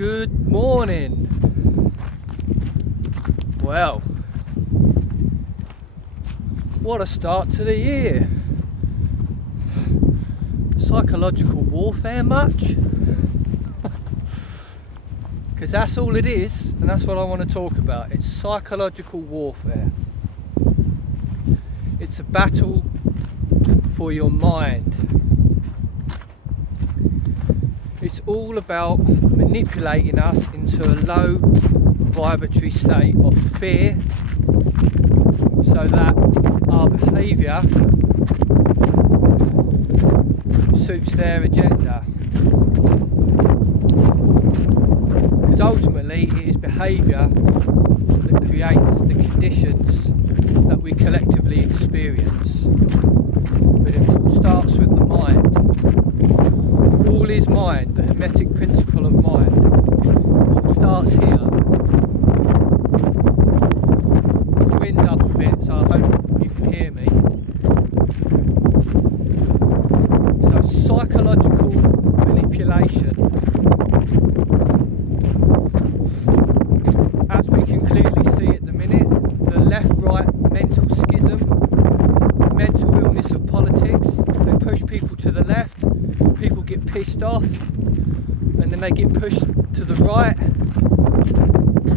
Good morning. Well, what a start to the year. Psychological warfare much? Because that's all it is, and that's what I want to talk about. It's psychological warfare. It's a battle for your mind. It's all about manipulating us into a low vibratory state of fear so that our behaviour suits their agenda. Because ultimately it is behaviour that creates the conditions that we collectively experience. But it all starts with the mind. All is mind, the Hermetic principle of mind. All starts here. The wind's up a bit, so I hope you can hear me. So psychological manipulation. As we can clearly see at the minute, the left-right mental schism, the mental illness of politics, they push people to the left, people get pissed off, and then they get pushed to the right,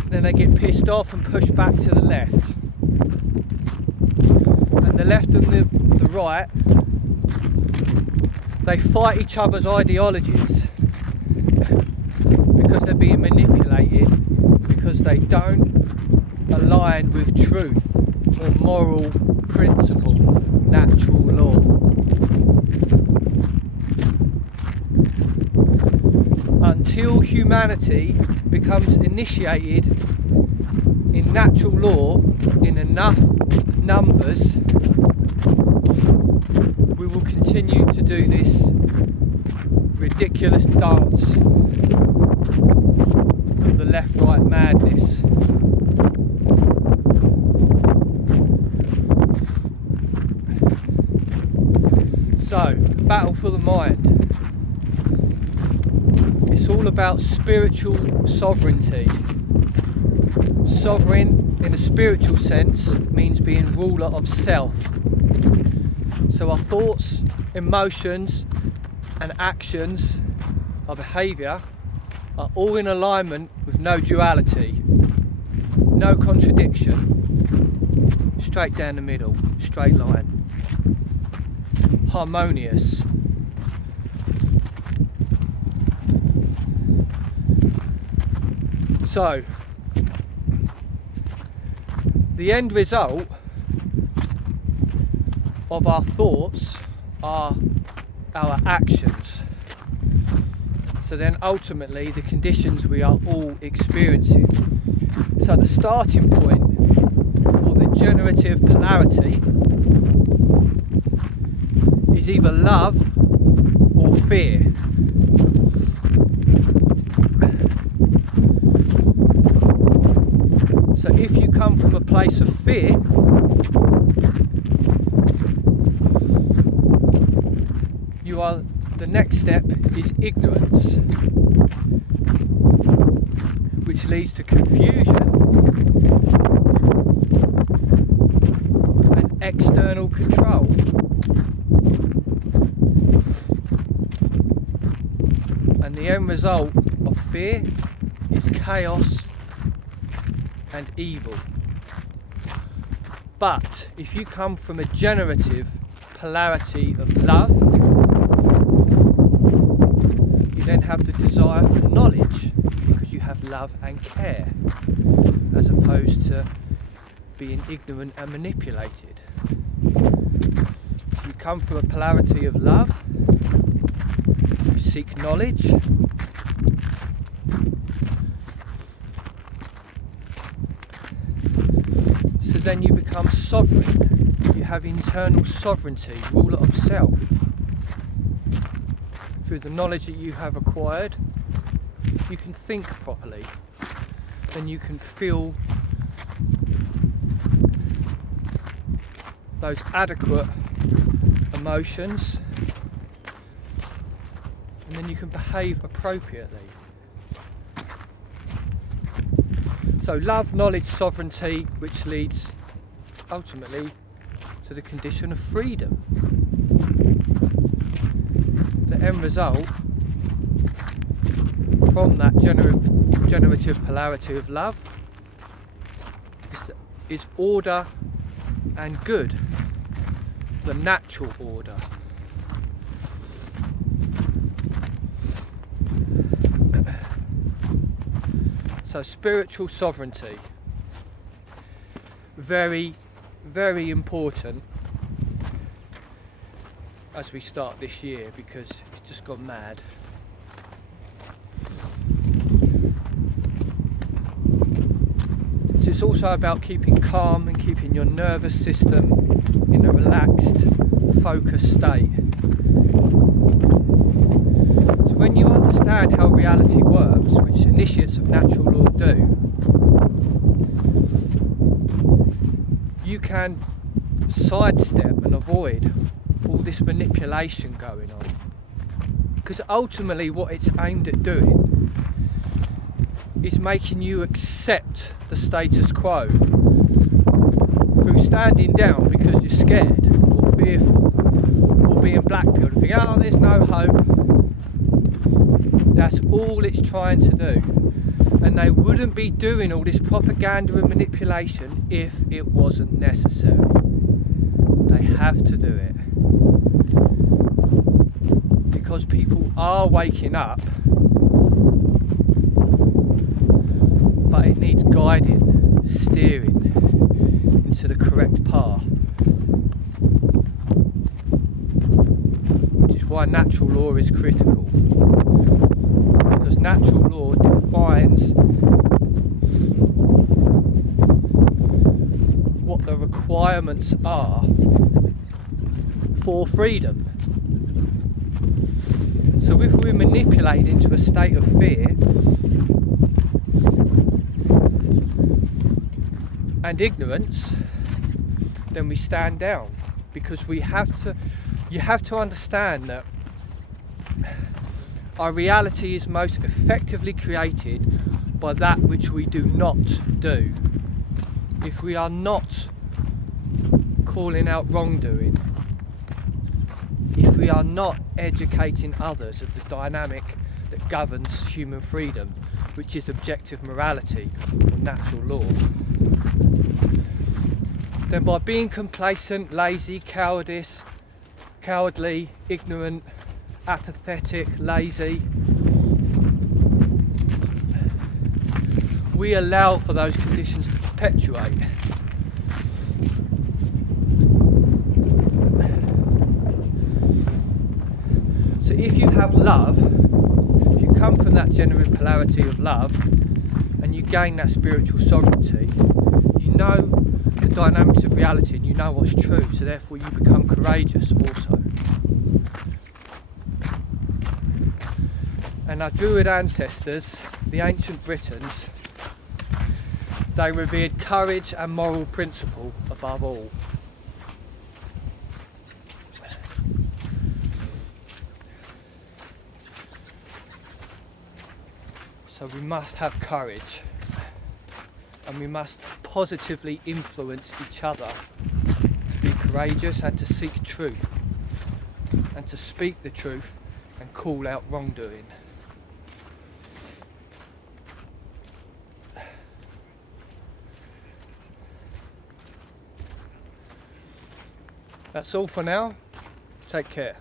then they get pissed off and pushed back to the left. And the left and the right, they fight each other's ideologies because they're being manipulated, because they don't align with truth or moral principle, natural law. Until humanity becomes initiated in natural law in enough numbers, we will continue to do this ridiculous dance of the left-right madness. So, battle for the mind. It's all about spiritual sovereignty. Sovereign in a spiritual sense means being ruler of self. So our thoughts, emotions and actions, our behaviour are all in alignment with no duality, no contradiction, straight down the middle, straight line, harmonious. So, the end result of our thoughts are our actions. So then ultimately the conditions we are all experiencing. So the starting point, or the generative polarity, is either love or fear. So if you come from a place of fear, the next step is ignorance, which leads to confusion and external control. And the end result of fear is chaos and evil. But if you come from a generative polarity of love, you then have the desire for knowledge because you have love and care, as opposed to being ignorant and manipulated. So you come from a polarity of love, you seek knowledge, so then you become sovereign. You have internal sovereignty, ruler of self. Through the knowledge that you have acquired, you can think properly, and you can feel those adequate emotions, and then you can behave appropriately. So love, knowledge, sovereignty, which leads ultimately to the condition of freedom. The end result from that generative polarity of love is order and good, the natural order. So spiritual sovereignty, very, very important as we start this year, because it's just gone mad. So it's also about keeping calm and keeping your nervous system in a relaxed, focused state. So when you understand how reality works, which initiates of natural law do, you can sidestep and avoid all this manipulation going on. Because ultimately what it's aimed at doing is making you accept the status quo through standing down because you're scared or fearful or being blackpilled and thinking, oh, there's no hope. That's all it's trying to do. And they wouldn't be doing all this propaganda and manipulation if it wasn't necessary. They have to do it. Because people are waking up, but it needs guiding, steering into the correct path. Which is why natural law is critical. Because natural law defines what the requirements are for freedom. So if we're manipulated into a state of fear and ignorance, then we stand down, because you have to understand that our reality is most effectively created by that which we do not do. If we are not calling out wrongdoing, if we are not educating others of the dynamic that governs human freedom, which is objective morality or natural law, then by being complacent, lazy, cowardly, ignorant, apathetic, lazy, we allow for those conditions to perpetuate. So if you have love, if you come from that generative polarity of love and you gain that spiritual sovereignty, you know the dynamics of reality and you know what's true, so therefore you become courageous also. And our Druid ancestors, the ancient Britons, they revered courage and moral principle above all. So we must have courage, and we must positively influence each other to be courageous and to seek truth and to speak the truth and call out wrongdoing. That's all for now. Take care.